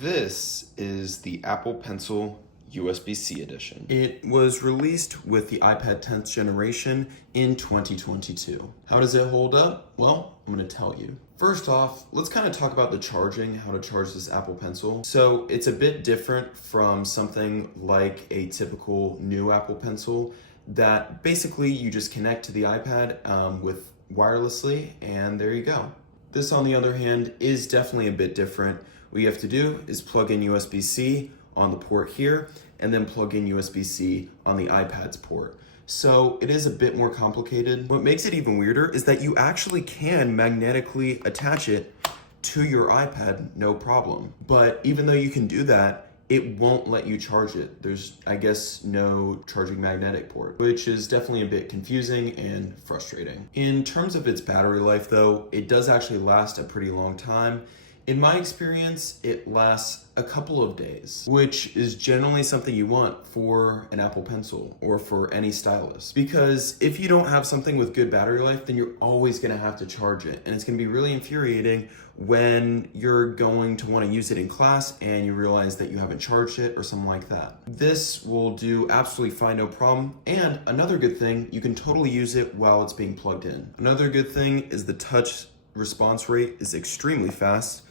This is the Apple Pencil USB-C edition. It was released with the iPad 10th generation in 2022. How does it hold up? Well, I'm going to tell you. First off, let's kind of talk about the charging, how to charge this Apple Pencil. So it's a bit different from something like a typical new Apple Pencil that basically you just connect to the iPad with wirelessly, and there you go. This, on the other hand, is definitely a bit different. What you have to do is plug in USB-C on the port here, and then plug in USB-C on the iPad's port. So it is a bit more complicated. What makes it even weirder is that you actually can magnetically attach it to your iPad, no problem. But even though you can do that, it won't let you charge it. There's, I guess, no charging magnetic port, which is definitely a bit confusing and frustrating. In terms of its battery life though, it does actually last a pretty long time. In my experience, it lasts a couple of days, which is generally something you want for an Apple Pencil or for any stylus. Because if you don't have something with good battery life, then you're always gonna have to charge it. And it's gonna be really infuriating when you're going to wanna use it in class and you realize that you haven't charged it or something like that. This will do absolutely fine, no problem. And another good thing, you can totally use it while it's being plugged in. Another good thing is the touch response rate is extremely fast.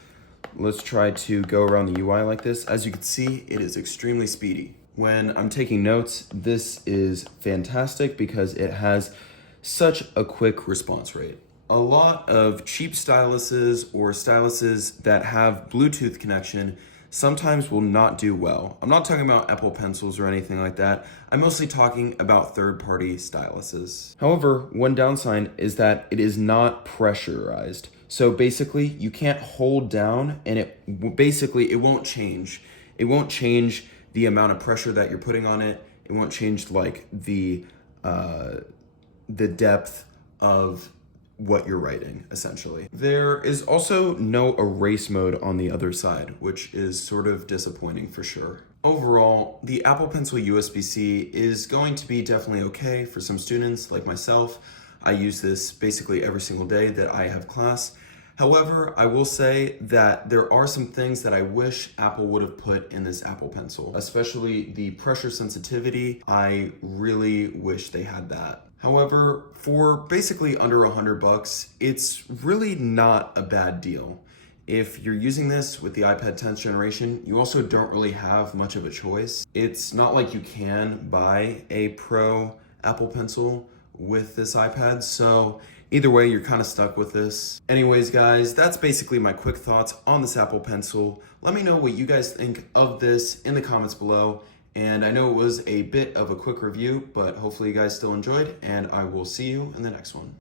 Let's try to go around the UI like this. As you can see, it is extremely speedy. When I'm taking notes, this is fantastic because it has such a quick response rate. A lot of cheap styluses or styluses that have Bluetooth connection sometimes will not do well. I'm not talking about Apple Pencils or anything like that. I'm mostly talking about third-party styluses. However, one downside is that it is not pressurized. So basically, you can't hold down and it won't change. It won't change the amount of pressure that you're putting on it. It won't change like the depth of what you're writing, essentially. There is also no erase mode on the other side, which is sort of disappointing for sure. Overall, the Apple Pencil USB-C is going to be definitely okay for some students like myself. I use this basically every single day that I have class. However, I will say that there are some things that I wish Apple would have put in this Apple Pencil, especially the pressure sensitivity. I really wish they had that. However, for basically under $100, it's really not a bad deal. If you're using this with the iPad 10th generation, you also don't really have much of a choice. It's not like you can buy a Pro Apple Pencil with this iPad, so either way, you're kind of stuck with this. Anyways, guys, that's basically my quick thoughts on this Apple Pencil. Let me know what you guys think of this in the comments below. And I know it was a bit of a quick review, but hopefully you guys still enjoyed, and I will see you in the next one.